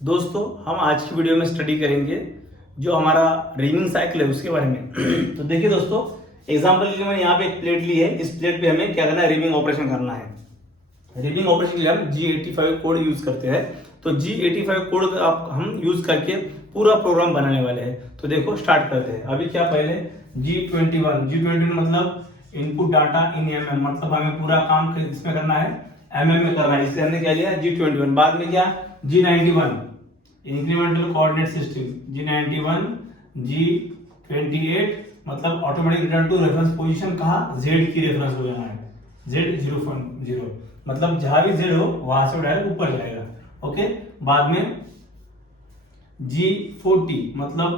दोस्तों हम आज की वीडियो में स्टडी करेंगे जो हमारा रीमिंग साइकिल है उसके बारे में। तो देखिए दोस्तों, एग्जांपल के लिए मैंने यहाँ पे एक प्लेट ली है। इस प्लेट पे हमें क्या करना है, रीमिंग ऑपरेशन करना है। रीमिंग ऑपरेशन के लिए हम G85 कोड यूज करते हैं। तो G85 कोड आप हम यूज करके पूरा प्रोग्राम बनाने वाले हैं। तो देखो स्टार्ट करते हैं। अभी क्या पहले G21 मतलब इनपुट डाटा इन mm, मतलब हमें पूरा काम इसमें करना है, mm में करना है। इसलिए हमने क्या लिया G21। बाद में क्या G91 incremental coordinate system, G91 G28 मतलब automatic return to reference position. कहा Z की रेफरेंस हो जाना है, Z0 मतलब जहां भी Z हो वहां से डायरेक्ट ऊपर जाएगा। ओके। बाद में G40 मतलब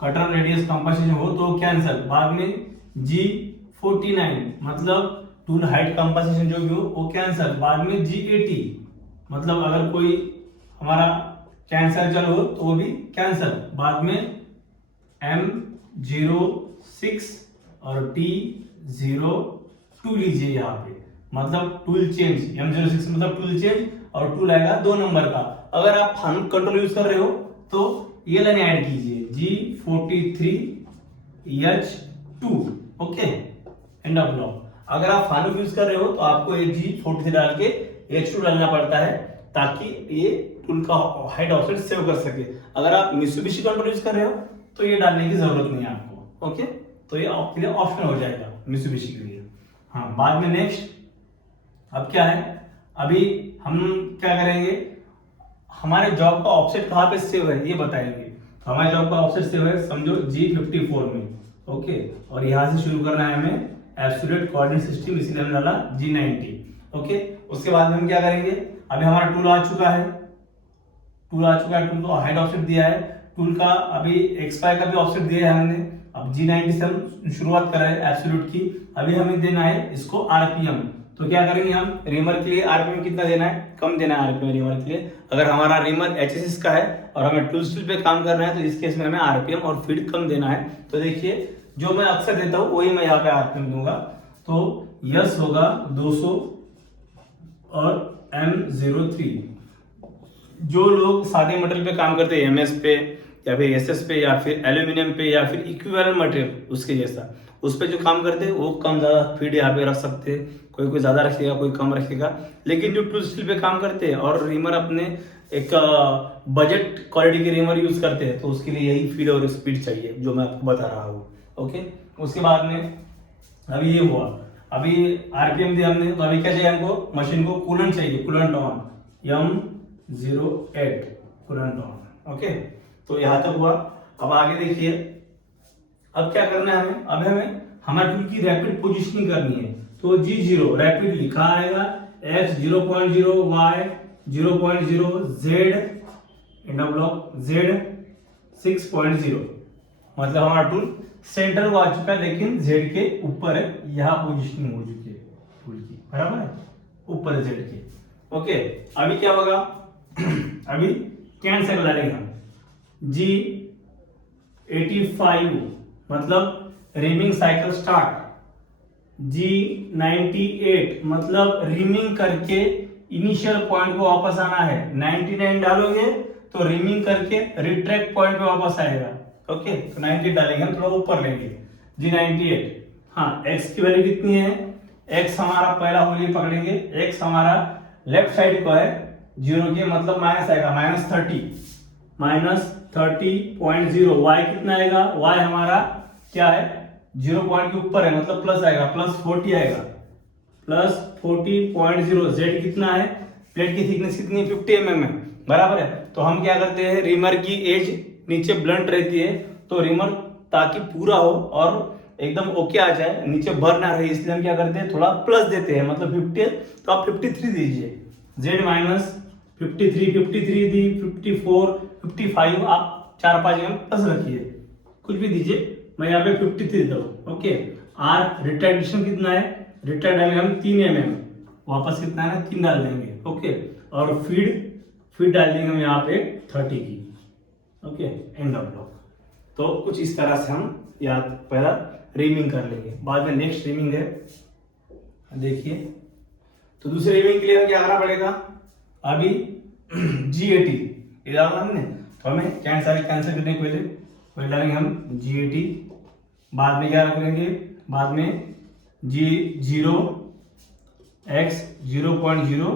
कटर रेडियस कंपनसेशन हो तो कैंसल। बाद में G49 मतलब टूल हाइट कंपनसेशन जो भी हो वो कैंसल। बाद में G80 मतलब अगर कोई हमारा कैंसल चल हो तो वो भी कैंसल। बाद में M06 और T02 लीजिए यहाँ पे, मतलब टूल चेंज। M06 मतलब टूल चेंज और टूल आएगा 2 नंबर का। अगर आप फानुक कंट्रोल यूज कर रहे हो तो ये लाइन ऐड कीजिए G43H2। Okay, end of block. अगर आप फानुक यूज कर रहे हो तो आपको ये G43 डाल के H2 डालना पड़ता है ताकि ये टूल का हाइट ऑफसेट सेव कर सके। अगर आप मित्सुबिशी कंट्रोल यूज कर रहे हो तो ये डालने की जरूरत नहीं है आपको। ओके, तो ये आपके लिए ऑप्शन हो जाएगा मित्सुबिशी के लिए। हाँ, बाद में नेक्स्ट अब क्या है, अभी हम क्या करेंगे, हमारे जॉब का ऑफसेट कहाँ पे सेव है ये बताएंगे। तो हमारे जॉब का ऑफसेट सेव है समझो G54 में। ओके, और यहां से शुरू करना है हमें एब्सोल्यूट कोऑर्डिनेट सिस्टम, इसलिए हमने डाला G90। ओके, उसके बाद में हम क्या करेंगे, अभी हमारा टूल आ चुका है, टूल को हाइट ऑफसेट दिया है। टूल का अभी XY का भी ऑफसेट दिया है हमने। अब G90 से हम शुरुआत कर रहे हैं एब्सोल्यूट की। अभी हमें देना है इसको RPM। तो क्या करेंगे हम, रीमर के लिए RPM कितना देना है, कम देना है RPM रीमर के लिए। अगर हमारा रीमर HSS का है और हमें टूल स्टिल पे काम करना है तो इस केस में हमें RPM और फीड कम देना है। तो देखिए जो मैं अक्सर देता हूँ वही मैं यहाँ पे RPM दूंगा। तो यस होगा 200 और M03। जो लोग सादे मटेरियल पे काम करते हैं, MS पे या फिर SS पे या फिर एल्यूमिनियम पे या फिर इक्विवेलेंट मटेरियल उसके जैसा, उस पे जो काम करते हैं वो कम ज्यादा फीड यहाँ पे रख सकते हैं। कोई ज्यादा रखेगा, कोई कम रखेगा। लेकिन जो टूल स्टिल पे काम करते हैं और रीमर अपने एक बजट क्वालिटी के रीमर यूज करते हैं तो उसके लिए यही फीड और स्पीड चाहिए जो मैं आपको बता रहा हूँ। ओके, उसके बाद में अभी ये हुआ, अभी RPM दिया हमने। तो अभी क्या चाहिए हमको, मशीन को कूलेंट चाहिए, coolant on M08 coolant on. Okay, तो यहां तक हुआ। अब आगे देखिए, अब क्या करना है हमें, अब हमें हमारे टूल की रैपिड पोजीशनिंग करनी है। तो G0 रैपिड लिखा आएगा, X 0.0, Y 0.0, Z and block Z 6.0 मतलब हमारा टूल सेंटर को आ चुका है लेकिन Z के ऊपर है। यहाँ पोजीशनिंग हो चुकी है टूल की, बराबर है, ऊपर है Z के। ओके, अभी क्या होगा अभी कैंसिल डालेंगे हम G85 मतलब रीमिंग साइकिल स्टार्ट। G98 मतलब रीमिंग करके इनिशियल पॉइंट को वापस आना है। 99 डालोगे तो रीमिंग करके रिट्रैक्ट पॉइंट पे वापस आएगा। ओके, तो 98 डालेंगे, हम थोड़ा ऊपर लेंगे G98। हाँ, x की वैल्यू कितनी है, x हमारा पहला होली पकड़ेंगे, x हमारा लेफ्ट साइड को है 0 के मतलब माइनस आएगा, -30.0। y कितना आएगा, y हमारा क्या है 0 पॉइंट के ऊपर है मतलब प्लस आएगा, +40 आएगा, +40.0। z कितना है, प्लेट की थिकनेस कितनी है 50 mm है, बराबर है। तो हम क्या करते हैं, रिमर की एज नीचे ब्लंट रहती है तो रिमर ताकि पूरा हो और एकदम ओके आ जाए, नीचे भर ना रहे, इसलिए हम क्या करते हैं थोड़ा प्लस देते हैं। मतलब 50 है तो आप 53 दीजिए, z -53 दी, 54 55 आप 4-5 mm प्लस रखिए, कुछ भी दीजिए। मैं यहाँ पे 53 देता हूँ। ओके, r रिट्रैक्शन कितना है, रिट्रैक्ट डालेंगे हम 3 mm, वापस कितना है 3 डाल देंगे। ओके, और फीड डाल देंगे हम यहाँ पे 30 की। Okay, end of block. तो कुछ इस तरह से हम याद पहला रीमिंग कर लेंगे। बाद में नेक्स्ट रीमिंग है, देखिए। तो दूसरे रीमिंग के लिए क्या करना पड़ेगा, अभी G80 ये डाला हमने, तो हमें कैंसिल करने के पहले डालेंगे हम GAT, बाद में क्या करेंगे, बाद में G0 X 0.0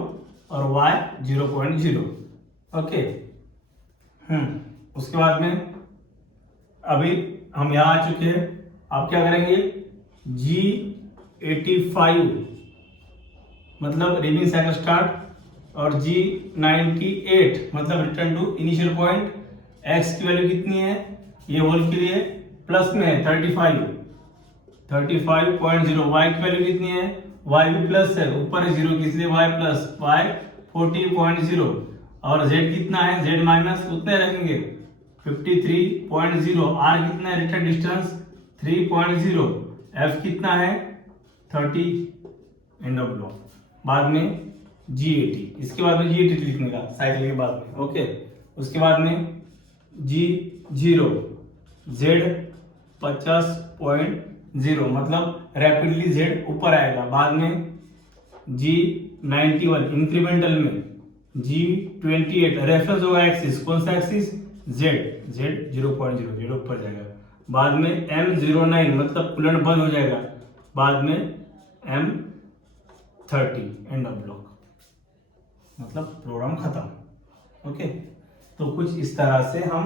और Y 0.0। ओके, उसके बाद में अभी हम यहाँ आ चुके हैं। आप क्या करेंगे, G85 मतलब रिमिंग साइकिल स्टार्ट और G98 मतलब return to initial point. X की वैल्यू कितनी है, ये होल के लिए प्लस में है 35.0। Y की वैल्यू कितनी है, Y भी प्लस है, ऊपर है 0 इसलिए Y प्लस, Y 40.0 और Z कितना है, Z माइनस उतने रखेंगे 53.0। R कितना है, रिटर्न डिस्टेंस 3.0। F कितना है 30, एंड ऑफ ब्लॉक। बाद में G80, इसके बाद में G80 लिखने का साइकिल के बाद में। ओके, उसके बाद में G0 Z 50.0 मतलब रैपिडली Z ऊपर आएगा। बाद में G91 इंक्रीमेंटल में, G28 रेफरेंस होगा एक्सिस, कौन सा एक्सिस, Z 0.0, Z ऊपर जाएगा। बाद में M09 मतलब कूलेंट बंद हो जाएगा। बाद में M30 एंड ऑफ ब्लॉक, मतलब प्रोग्राम खत्म। ओके, तो कुछ इस तरह से हम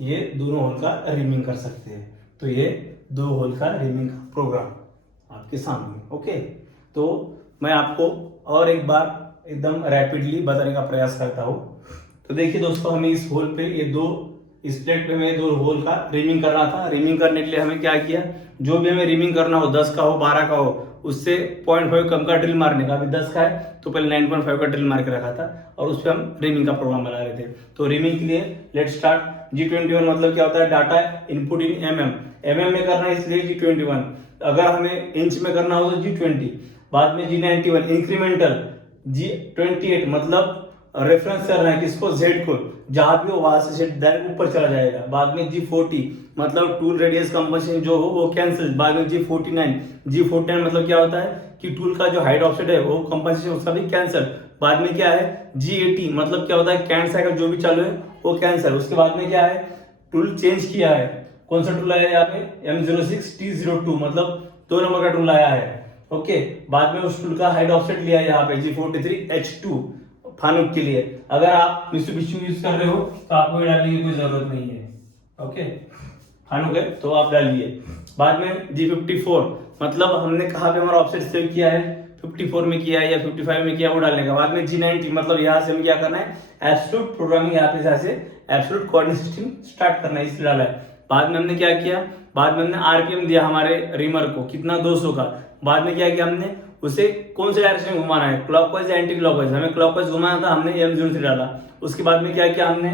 ये दोनों होल का रिमिंग कर सकते हैं। तो ये 2 होल का रिमिंग का प्रोग्राम आपके सामने। ओके, तो मैं आपको और एक बार एकदम रैपिडली बताने का प्रयास करता हूँ। तो देखिए दोस्तों, हमें इस होल पे इस प्लेट पे हमें 2 होल का रिमिंग करना था। रिमिंग करने के लिए हमें क्या किया, जो भी हमें रिमिंग करना हो, 10 का हो 12 का हो, उससे 0.5 कम का ड्रिल मारने का। अभी 10 का है तो पहले 9.5 का ड्रिल मार के रखा था और उस पर हम रिमिंग का प्रोग्राम बना रहे थे। तो रिमिंग के लिए लेट स्टार्ट। G21 मतलब क्या होता है, डाटा इनपुट इन mm में करना है इसलिए G21। अगर हमें इंच में करना हो तो G20। बाद में G91 इंक्रीमेंटल, G28 मतलब रेफरेंस करना है किसको, Z को, जहां भी हो वहां से Z डायरेक्ट ऊपर चला जाएगा। बाद में G40 मतलब टूल रेडियस कंपनसेशन जो हो वो कैंसिल। बाद में G49 मतलब क्या होता है कि टूल का जो हाइट ऑफसेट है वो कंपनसेशन उसका भी कैंसिल। बाद में क्या है, G80 मतलब क्या होता है, कैंट साइकिल जो भी चालू है वो कैंसिल। उसके बाद में क्या है, टूल चेंज किया है, कौन सा टूल आया यहाँ पे, M06T02 मतलब 2 नंबर का टूल आया है। ओके, बाद में उस टूल का हाइट ऑफसेट लिया है यहाँ पे G43H2 फानुक के लिए। अगर आप मित्सुबिशी यूज कर रहे हो तो आपको डालने की कोई जरूरत नहीं है। ओके, फानुक है तो आप डालिए। बाद में G54 मतलब हमने कहा पे हमारा ऑफसेट सेव किया है, 54 में किया है या 55 में किया, वो डालने का। बाद में G90 मतलब यहाँ से हम क्या करना है, एब्सोल्यूट प्रोग्रामिंग यहाँ से एब्सोल्यूट कोऑर्डिनेट सिस्टम स्टार्ट करना है, इसलिए डाला है। बाद में हमने क्या किया, बाद में हमने RPM दिया हमारे रिमर को कितना, 200 का। बाद में क्या किया हमने, उसे कौन से डायरेक्शन में घुमाना है, क्लॉकवाइज या एंटी क्लॉकवाइज। हमें क्लॉकवाइज घुमाना था, हमने M03 डाला। उसके बाद में क्या किया, हमने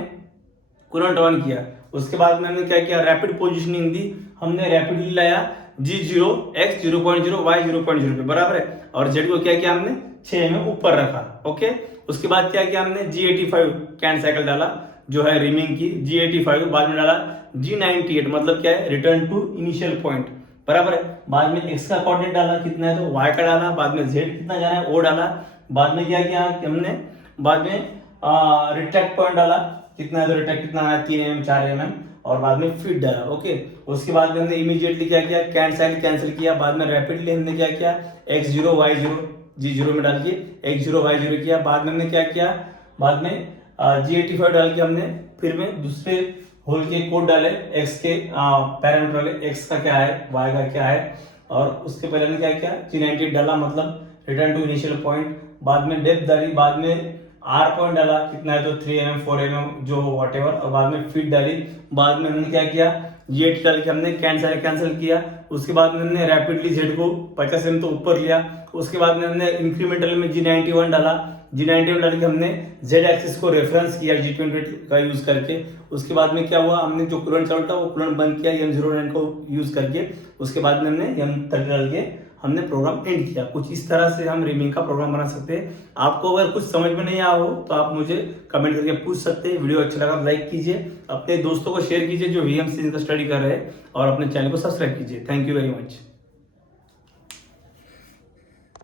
कूलेंट ऑन किया। उसके बाद में हमने क्या किया, रैपिड पोजीशनिंग दी, हमने रैपिडली लाया G0 X 0.0 Y 0.0 पे, बराबर है। और Z को क्या किया हमने 6 में ऊपर रखा। ओके, उसके बाद क्या किया हमने, G85 कैंट साइकिल डाला जो है रिमिंग की, G85। बाद में डाला G98 मतलब क्या है, रिटर्न टू इनिशियल पॉइंट, बराबर है। बाद में X का कोऑर्डिनेट डाला कितना है तो Y का डाला। बाद में Z कितना जाना है वो डाला। बाद में क्या किया कि हमने बाद में रिट्रैक्ट पॉइंट डाला कितना है तो रिट्रैक्ट कितना है 3 mm 4 mm, और बाद में फिट डाला। ओके, उसके बाद में हमने इमीडिएटली क्या किया, कैंट साइकिल कैंसिल किया। बाद में रैपिडली हमने क्या किया, X0 Y0 G0 में डाल के X0 Y0 किया। बाद में हमने क्या किया, बाद में G85 डाल के हमने फिर में दूसरे होल के कोड डाले, X के पैरामीटर डाले, X का क्या है Y का क्या है, और उसके पहले हमने क्या किया, G98 डाला मतलब रिटर्न टू इनिशियल पॉइंट। बाद में डेप्थ डाली, बाद में R पॉइंट डाला कितना है तो 3 mm 4 mm जो हो वॉटेवर, और बाद में फिट डाली। बाद में हमने क्या किया, G8 डाल के हमने कैंसिल किया। उसके बाद में हमने रैपिडली Z को 50 mm तो ऊपर लिया। उसके बाद में हमने इंक्रीमेंटल में G91 डाला। G91 डाल के हमने Z एक्सिस को रेफरेंस किया G28 का यूज करके। उसके बाद में क्या हुआ, हमने जो कूलेंट चालू था वो कूलेंट बंद किया M09 को यूज करके। उसके बाद में हमने M30 डाल के हमने प्रोग्राम एंड किया। कुछ इस तरह से हम रिमिंग का प्रोग्राम बना सकते हैं। आपको अगर कुछ समझ में नहीं आया हो तो आप मुझे कमेंट करके पूछ सकते हैं। वीडियो अच्छा लगा तो लाइक कीजिए, अपने दोस्तों को शेयर कीजिए जो VMC का स्टडी कर रहे हैं, और अपने चैनल को सब्सक्राइब कीजिए। Thank you very much.